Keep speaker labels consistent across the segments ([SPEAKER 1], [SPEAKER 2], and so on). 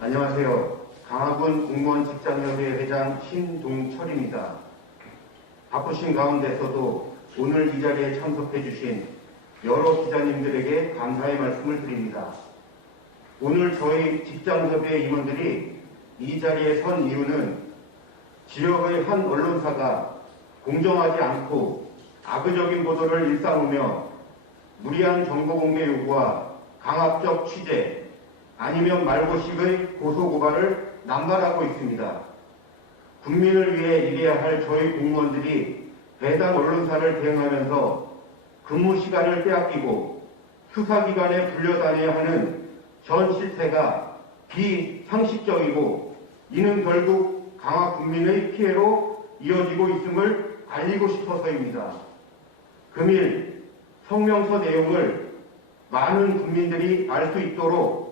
[SPEAKER 1] 안녕하세요. 강화군 공무원 직장협의회 회장 신동철입니다. 바쁘신 가운데서도 오늘 이 자리에 참석해 주신 여러 기자님들에게 감사의 말씀을 드립니다. 오늘 저희 직장협의회 임원들이 이 자리에 선 이유는 지역의 한 언론사가 공정하지 않고 악의적인 보도를 일삼으며 무리한 정보 공개 요구와 강압적 취재 아니면 말고식의 고소고발을 남발하고 있습니다. 국민을 위해 일해야 할 저희 공무원들이 배당 언론사를 대응하면서 근무 시간을 빼앗기고 수사기관에 불려다녀야 하는 전 실태가 비상식적이고 이는 결국 강화 국민의 피해로 이어지고 있음을 알리고 싶어서입니다. 금일 성명서 내용을 많은 국민들이 알 수 있도록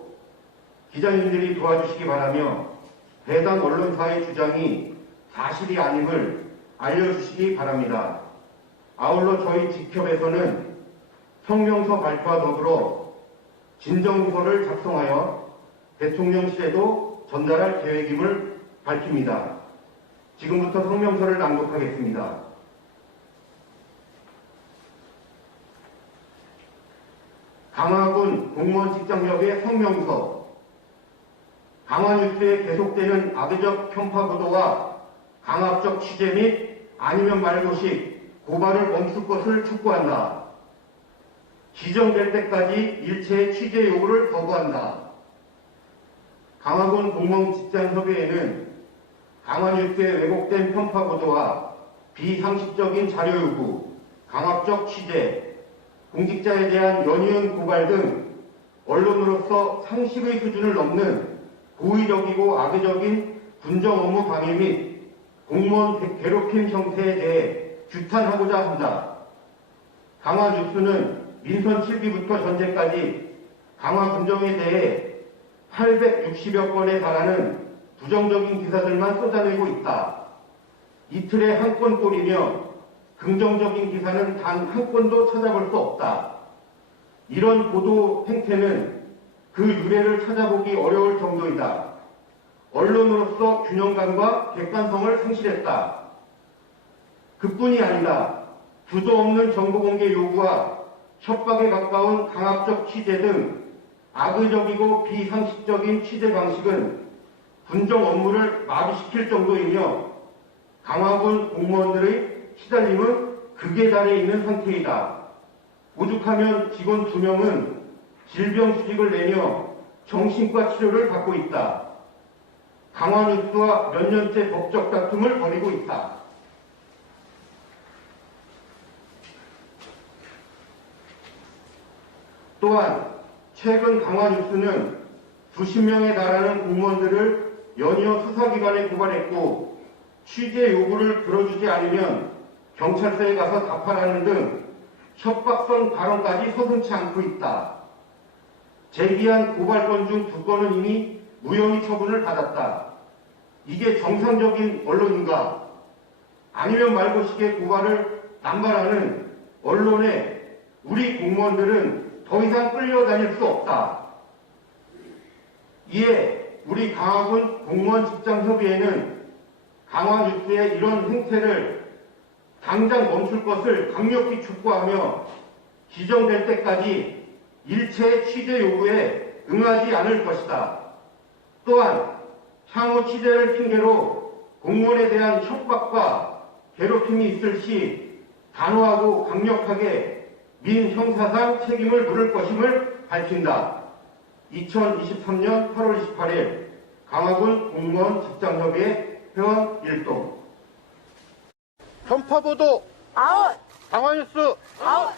[SPEAKER 1] 기자님들이 도와주시기 바라며 해당 언론사의 주장이 사실이 아님을 알려주시기 바랍니다. 아울러 저희 직협에서는 성명서 발표와 더불어 진정서를 작성하여 대통령실에도 전달할 계획임을 밝힙니다. 지금부터 성명서를 낭독하겠습니다. 강화군 공무원 직장협의 성명서 강화뉴스에 계속되는 악의적 편파 보도와 강압적 취재 및 아니면 말고식 고발을 멈출 것을 촉구한다. 지정될 때까지 일체의 취재 요구를 거부한다. 강화군 공무원 직장협의회는 강화뉴스의 왜곡된 편파 보도와 비상식적인 자료 요구, 강압적 취재, 공직자에 대한 연이은 고발 등 언론으로서 상식의 수준을 넘는 고의적이고 악의적인 군정 업무 방해 및 공무원 괴롭힘 형태에 대해 규탄하고자 한다. 강화 뉴스는 민선 7기부터 전제까지 강화 군정에 대해 860여 건에 달하는 부정적인 기사들만 쏟아내고 있다. 이틀에 한 건꼴이며 긍정적인 기사는 단 한 건도 찾아볼 수 없다. 이런 보도 행태는 그 유래를 찾아보기 어려울 정도이다. 언론으로서 균형감과 객관성을 상실했다. 그뿐이 아니다. 주도 없는 정보 공개 요구와 협박에 가까운 강압적 취재 등 악의적이고 비상식적인 취재 방식은 군정 업무를 마비시킬 정도이며 강화군 공무원들의 시달림은 극에 달해 있는 상태이다. 오죽하면 직원 두 명은 질병 수직을 내며 정신과 치료를 받고 있다. 강화 뉴스와 몇 년째 법적 다툼을 벌이고 있다. 또한 최근 강화 뉴스는 수십 명에 달하는 공무원들을 연이어 수사기관에 고발했고 취재 요구를 들어주지 않으면 경찰서에 가서 답하라는 등 협박성 발언까지 서슴치 않고 있다. 제기한 고발건 중 두 건은 이미 무혐의 처분을 받았다. 이게 정상적인 언론인가? 아니면 말고식의 고발을 남발하는 언론에 우리 공무원들은 더 이상 끌려다닐 수 없다. 이에 우리 강화군 공무원 직장협의회는 강화뉴스의 이런 행태를 당장 멈출 것을 강력히 촉구하며 지정될 때까지 일체 취재 요구에 응하지 않을 것이다. 또한 향후 취재를 핑계로 공무원에 대한 협박과 괴롭힘이 있을 시 단호하고 강력하게 민 형사상 책임을 물을 것임을 밝힌다. 2023년 8월 28일 강화군 공무원 직장협의회 회원 일동 편파보도
[SPEAKER 2] 아웃!
[SPEAKER 1] 강화뉴스
[SPEAKER 2] 아웃!